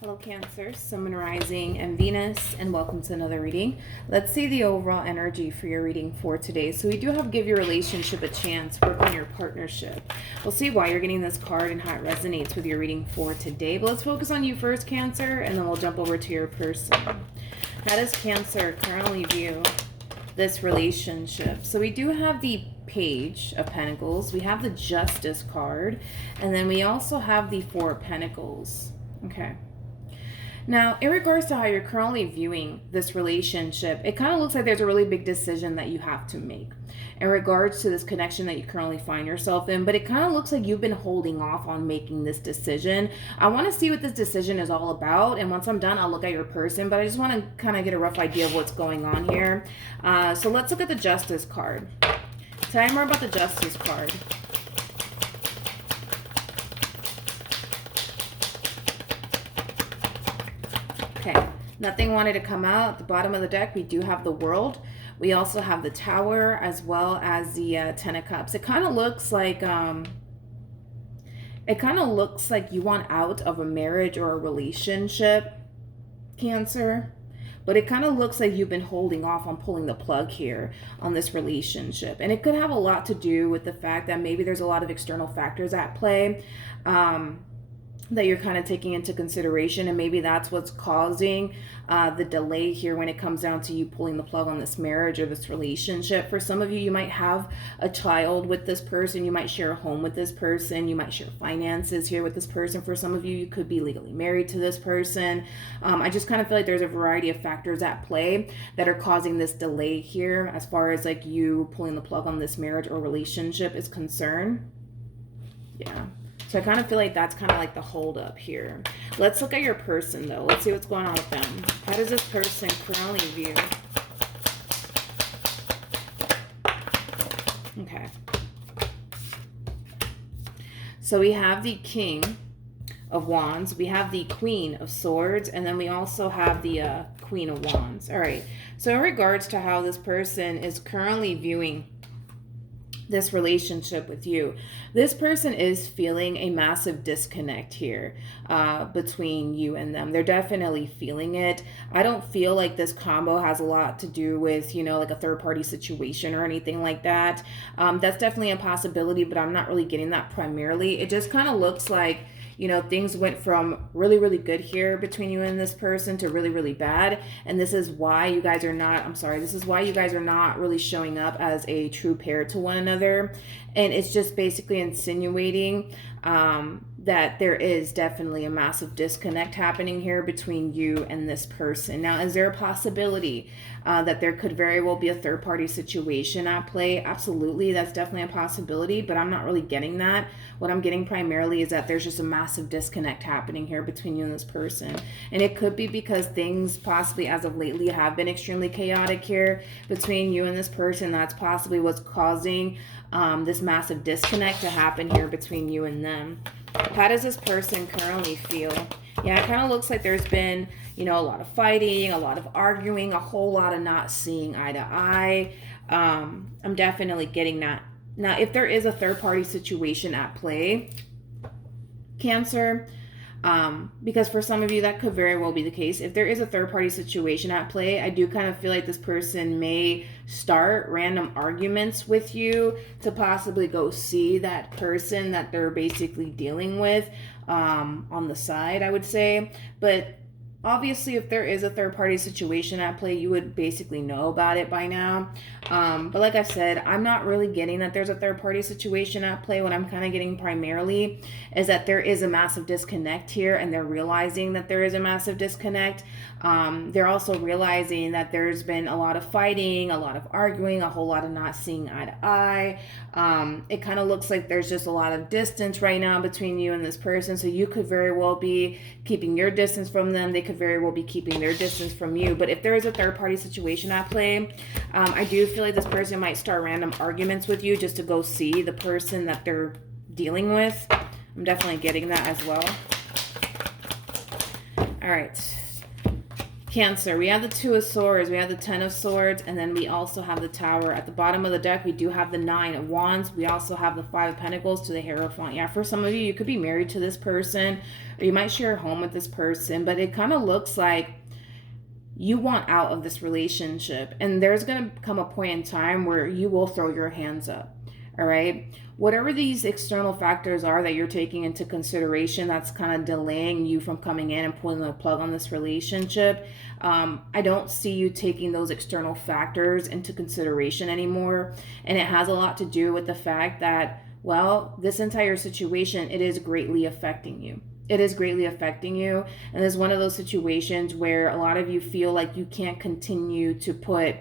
Hello Cancer, Sun, Moon, Rising, and Venus, and welcome to another reading. Let's see the overall energy for your reading for today. So we do have Give Your Relationship a Chance, work on your partnership. We'll see why you're getting this card and how it resonates with your reading for today. But let's focus on you first, Cancer, and then we'll jump over to your person. How does Cancer currently view this relationship? So we do have the Page of Pentacles, we have the Justice card, and then we also have the Four of Pentacles. Okay. Now, in regards to how you're currently viewing this relationship, it kind of looks like there's a really big decision that you have to make in regards to this connection that you currently find yourself in, but it kind of looks like you've been holding off on making this decision. I want to see what this decision is all about, and once I'm done, I'll look at your person, but I just want to kind of get a rough idea of what's going on here. So let's look at the Justice card. Tell me more about the Justice card. Okay, nothing wanted to come out. At the bottom of the deck, we do have the World. We also have the Tower as well as the Ten of Cups. It kind of looks like you want out of a marriage or a relationship, Cancer. But it kind of looks like you've been holding off on pulling the plug here on this relationship. And it could have a lot to do with the fact that maybe there's a lot of external factors at play that you're kind of taking into consideration, and maybe that's what's causing the delay here when it comes down to you pulling the plug on this marriage or this relationship. For some of you, you might have a child with this person, you might share a home with this person, you might share finances here with this person. For some of you, you could be legally married to this person. I just kind of feel like there's a variety of factors at play that are causing this delay here as far as like you pulling the plug on this marriage or relationship is concerned. Yeah. So I kind of feel like that's kind of like the hold up here. Let's look at your person though. Let's see what's going on with them. How does this person currently view? Okay. So we have the King of Wands. We have the Queen of Swords. And then we also have the Queen of Wands. All right. So in regards to how this person is currently viewing this relationship with you, this person is feeling a massive disconnect here between you and them. They're definitely feeling it. I don't feel like this combo has a lot to do with, you know, like a third party situation or anything like that. That's definitely a possibility, but I'm not really getting that primarily. It just kind of looks like, you know, things went from really, really good here between you and this person to really, really bad. And this is why you guys are not, this is why you guys are not really showing up as a true pair to one another. And it's just basically insinuating that there is definitely a massive disconnect happening here between you and this person. Now, is there a possibility that there could very well be a third party situation at play? Absolutely, that's definitely a possibility, but I'm not really getting that. What I'm getting primarily is that there's just a massive disconnect happening here between you and this person. And it could be because things possibly as of lately have been extremely chaotic here between you and this person. That's possibly what's causing this massive disconnect to happen here between you and them. How does this person currently feel? Yeah, it kind of looks like there's been, you know, a lot of fighting, a lot of arguing, a whole lot of not seeing eye to eye. I'm definitely getting that. Now, if there is a third party situation at play, Cancer, because for some of you that could very well be the case. If there is a third party situation at play, I do kind of feel like this person may start random arguments with you to possibly go see that person that they're basically dealing with on the side, I would say. But obviously, if there is a third party situation at play, you would basically know about it by now. But like I said, I'm not really getting that there's a third party situation at play. What I'm kind of getting primarily is that there is a massive disconnect here, and they're realizing that there is a massive disconnect. They're also realizing that there's been a lot of fighting, a lot of arguing, a whole lot of not seeing eye to eye. It kind of looks like there's just a lot of distance right now between you and this person. So you could very well be keeping your distance from them. They could very well be keeping their distance from you. But if there is a third party situation at play, I do feel like this person might start random arguments with you just to go see the person that they're dealing with. I'm definitely getting that as well. All right. Cancer, we have the Two of Swords, we have the Ten of Swords, and then we also have the Tower. At the bottom of the deck, we do have the Nine of Wands. We also have the Five of Pentacles to the Hierophant. Yeah, for some of you, you could be married to this person, or you might share a home with this person, but it kind of looks like you want out of this relationship, and there's going to come a point in time where you will throw your hands up. All right. Whatever these external factors are that you're taking into consideration that's kind of delaying you from coming in and pulling the plug on this relationship, I don't see you taking those external factors into consideration anymore. And it has a lot to do with the fact that, well, this entire situation, it is greatly affecting you. It is greatly affecting you. And it's one of those situations where a lot of you feel like you can't continue to put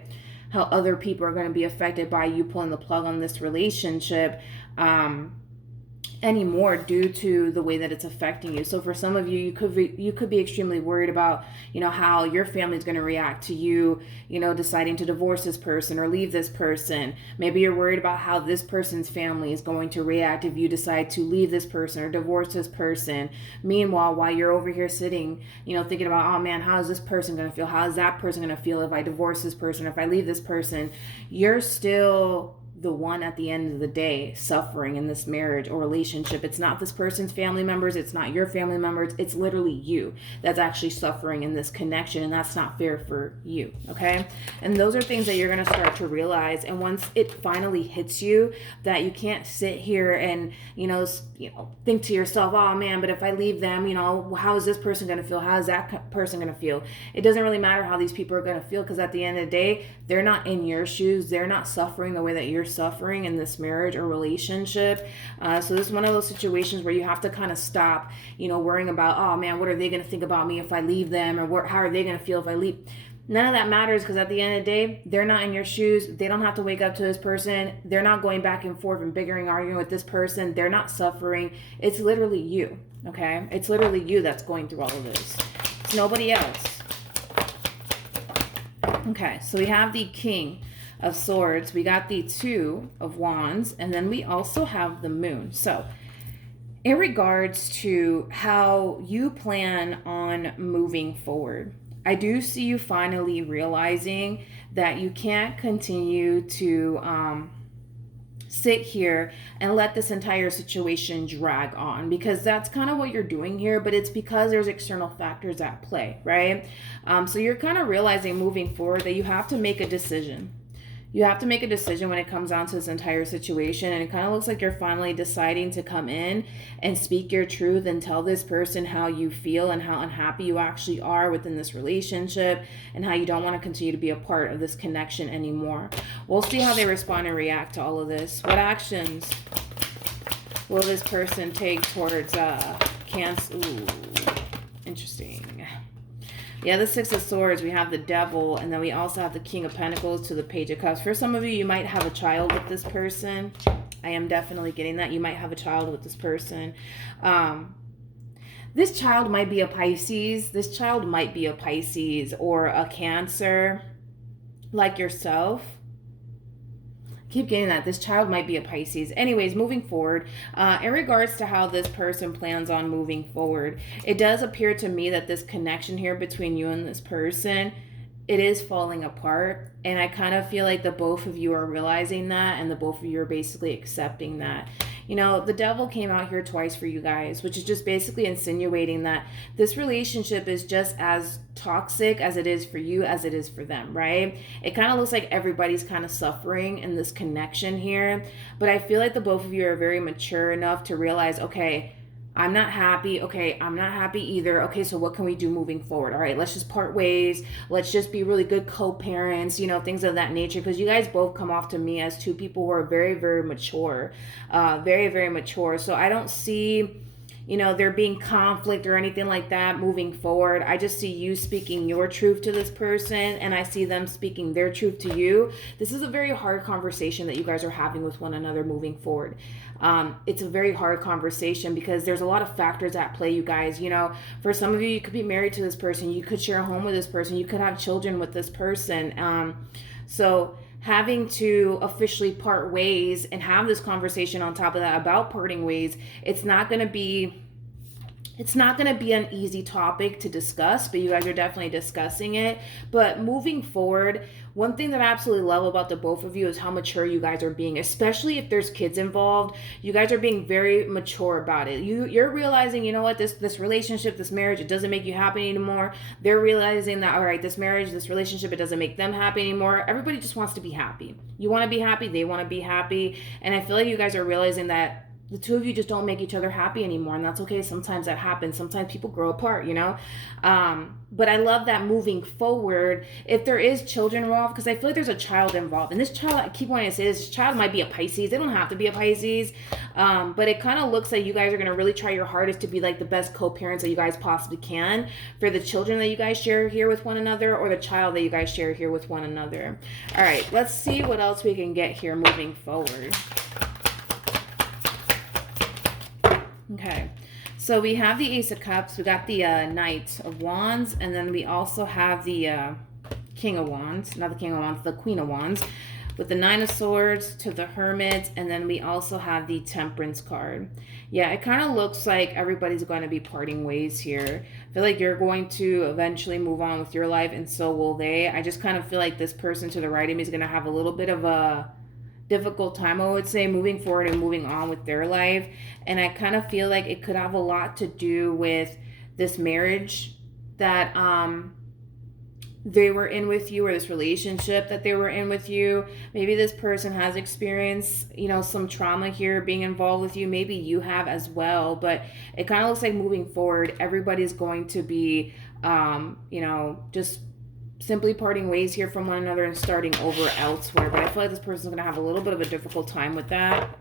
how other people are going to be affected by you pulling the plug on this relationship anymore due to the way that it's affecting you. So for some of you, you could be extremely worried about, how your family is going to react to you, deciding to divorce this person or leave this person. Maybe you're worried about how this person's family is going to react if you decide to leave this person or divorce this person. Meanwhile, while you're over here sitting, thinking about, oh man, how is this person going to feel? How is that person going to feel if I divorce this person, if I leave this person? You're still the one at the end of the day suffering in this marriage or relationship. It's not this person's family members. It's not your family members. It's literally you that's actually suffering in this connection, and that's not fair for you. Okay. And those are things that you're going to start to realize. And once it finally hits you that you can't sit here and, think to yourself, oh man, but if I leave them, how is this person going to feel? How is that person going to feel? It doesn't really matter how these people are going to feel, because at the end of the day, they're not in your shoes. They're not suffering the way that you're suffering in this marriage or relationship. So this is one of those situations where you have to kind of stop, worrying about, oh man, what are they going to think about me if I leave them? Or how are they going to feel if I leave? None of that matters, because at the end of the day, they're not in your shoes. They don't have to wake up to this person. They're not going back and forth and bickering, arguing with this person. They're not suffering. It's literally you, okay? It's literally you that's going through all of this. It's nobody else. Okay, so we have the King of Swords. We got the Two of Wands, and then we also have the Moon. So in regards to how you plan on moving forward, I do see you finally realizing that you can't continue to sit here and let this entire situation drag on, because that's kind of what you're doing here, but it's because there's external factors at play, right? So you're kind of realizing moving forward that you have to make a decision. You have to make a decision when it comes down to this entire situation, and it kind of looks like you're finally deciding to come in and speak your truth and tell this person how you feel and how unhappy you actually are within this relationship, and how you don't want to continue to be a part of this connection anymore. We'll see how they respond and react to all of this. What actions will this person take towards Cancer? Ooh, interesting. Yeah, the Six of Swords, we have the Devil, and then we also have the King of Pentacles to the Page of Cups. For some of you, you might have a child with this person. I am definitely getting that. You might have a child with this person. This child might be a Pisces. This child might be a Pisces or a Cancer, like yourself. Keep getting that. This child might be a Pisces. Anyways, moving forward, in regards to how this person plans on moving forward, it does appear to me that this connection here between you and this person, it is falling apart. And I kind of feel like the both of you are realizing that, and the both of you are basically accepting that. The Devil came out here twice for you guys, which is just basically insinuating that this relationship is just as toxic as it is for you as it is for them, right? It kind of looks like everybody's kind of suffering in this connection here, but I feel like the both of you are very mature enough to realize, okay, I'm not happy. Okay, I'm not happy either. Okay, so what can we do moving forward? All right, let's just part ways. Let's just be really good co-parents, things of that nature. Because you guys both come off to me as two people who are very, very mature. Very, very mature. So I don't see, there being conflict or anything like that moving forward. I just see you speaking your truth to this person, and I see them speaking their truth to you. This is a very hard conversation that you guys are having with one another moving forward. It's a very hard conversation because there's a lot of factors at play, you guys. For some of you, you could be married to this person. You could share a home with this person. You could have children with this person. So having to officially part ways and have this conversation on top of that about parting ways, it's not going to be It's not going to be an easy topic to discuss, but you guys are definitely discussing it. But moving forward, one thing that I absolutely love about the both of you is how mature you guys are being, especially if there's kids involved. You guys are being very mature about it. You're realizing, you know what, this relationship, this marriage, it doesn't make you happy anymore. They're realizing that, all right, this marriage, this relationship, it doesn't make them happy anymore. Everybody just wants to be happy. You want to be happy, they want to be happy. And I feel like you guys are realizing that the two of you just don't make each other happy anymore, and that's okay. Sometimes that happens. Sometimes people grow apart, you know. But I love that moving forward, if there is children involved, because I feel like there's a child involved, and this child, I keep wanting to say this child might be a Pisces. They don't have to be a Pisces, but it kind of looks like you guys are going to really try your hardest to be like the best co-parents that you guys possibly can for the children that you guys share here with one another, or the child that you guys share here with one another. All right, let's see what else we can get here moving forward. Okay, so we have the Ace of Cups, we got the Knight of Wands, and then we also have the King of Wands, not the King of Wands, the Queen of Wands, with the Nine of Swords to the Hermit, and then we also have the Temperance card. Yeah, it kind of looks like everybody's going to be parting ways here. I feel like you're going to eventually move on with your life, and so will they. I just kind of feel like this person to the right of me is going to have a little bit of a difficult time, I would say, moving forward and moving on with their life. And I kind of feel like it could have a lot to do with this marriage that they were in with you, or this relationship that they were in with you. Maybe this person has experienced, you know, some trauma here being involved with you. Maybe you have as well. But it kind of looks like moving forward, everybody's going to be, you know, just simply parting ways here from one another and starting over elsewhere. But I feel like this person's going to have a little bit of a difficult time with that,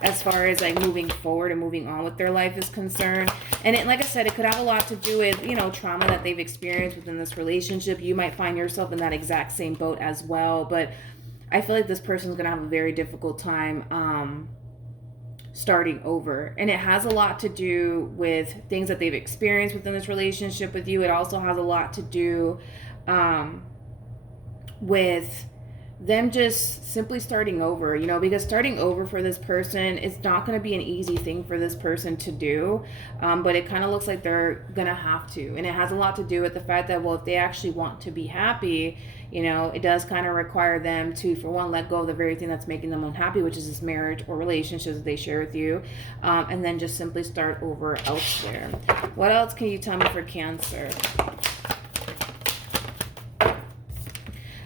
as far as like moving forward and moving on with their life is concerned. And it, like I said, it could have a lot to do with, you know, trauma that they've experienced within this relationship. You might find yourself in that exact same boat as well. But I feel like this person's going to have a very difficult time starting over. And it has a lot to do with things that they've experienced within this relationship with you. It also has a lot to do with them just simply starting over, you know, because starting over for this person is not going to be an easy thing for this person to do, but it kind of looks like they're going to have to. And it has a lot to do with the fact that, well, if they actually want to be happy, you know, it does kind of require them to, for one, let go of the very thing that's making them unhappy, which is this marriage or relationships that they share with you, and then just simply start over elsewhere. What else can you tell me for Cancer?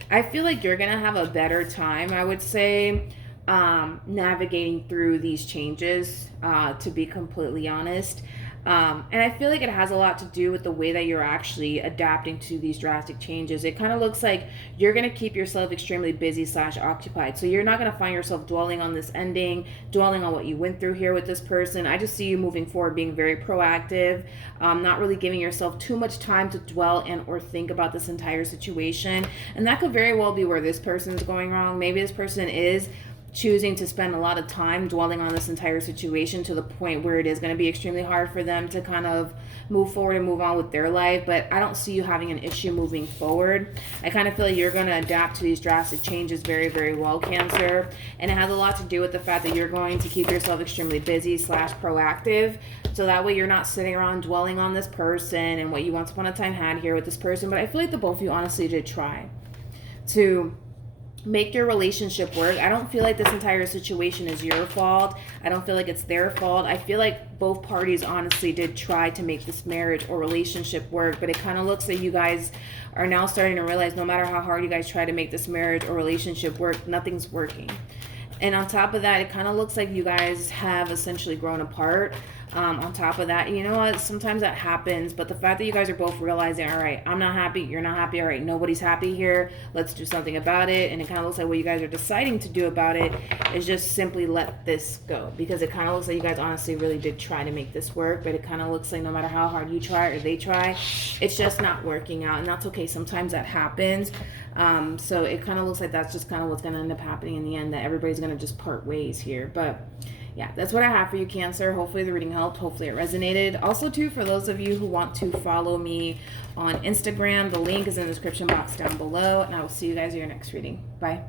I feel like you're going to have a better time, I would say, navigating through these changes, to be completely honest. And I feel like it has a lot to do with the way that you're actually adapting to these drastic changes. It kind of looks like you're going to keep yourself extremely busy / occupied. So you're not going to find yourself dwelling on this ending, dwelling on what you went through here with this person. I just see you moving forward, being very proactive, not really giving yourself too much time to dwell and or think about this entire situation. And that could very well be where this person is going wrong. Maybe this person is choosing to spend a lot of time dwelling on this entire situation to the point where it is going to be extremely hard for them to kind of move forward and move on with their life. But I don't see you having an issue moving forward. I kind of feel like you're going to adapt to these drastic changes very, very well, Cancer. And it has a lot to do with the fact that you're going to keep yourself extremely busy / proactive. So that way you're not sitting around dwelling on this person and what you once upon a time had here with this person. But I feel like the both of you honestly did try to make your relationship work. I don't feel like this entire situation is your fault. I don't feel like it's their fault. I feel like both parties honestly did try to make this marriage or relationship work, but it kind of looks like you guys are now starting to realize no matter how hard you guys try to make this marriage or relationship work, nothing's working. And on top of that, it kind of looks like you guys have essentially grown apart. On top of that, you know what, sometimes that happens, but the fact that you guys are both realizing, all right, I'm not happy, you're not happy, all right, nobody's happy here, let's do something about it. And it kind of looks like what you guys are deciding to do about it is just simply let this go, because it kind of looks like you guys honestly really did try to make this work, but it kind of looks like no matter how hard you try or they try, it's just not working out. And that's okay, sometimes that happens. So it kind of looks like that's just kind of what's going to end up happening in the end, that everybody's going to just part ways here. But yeah, that's what I have for you, Cancer. Hopefully the reading helped. Hopefully it resonated. Also, too, for those of you who want to follow me on Instagram, the link is in the description box down below. And I will see you guys in your next reading. Bye.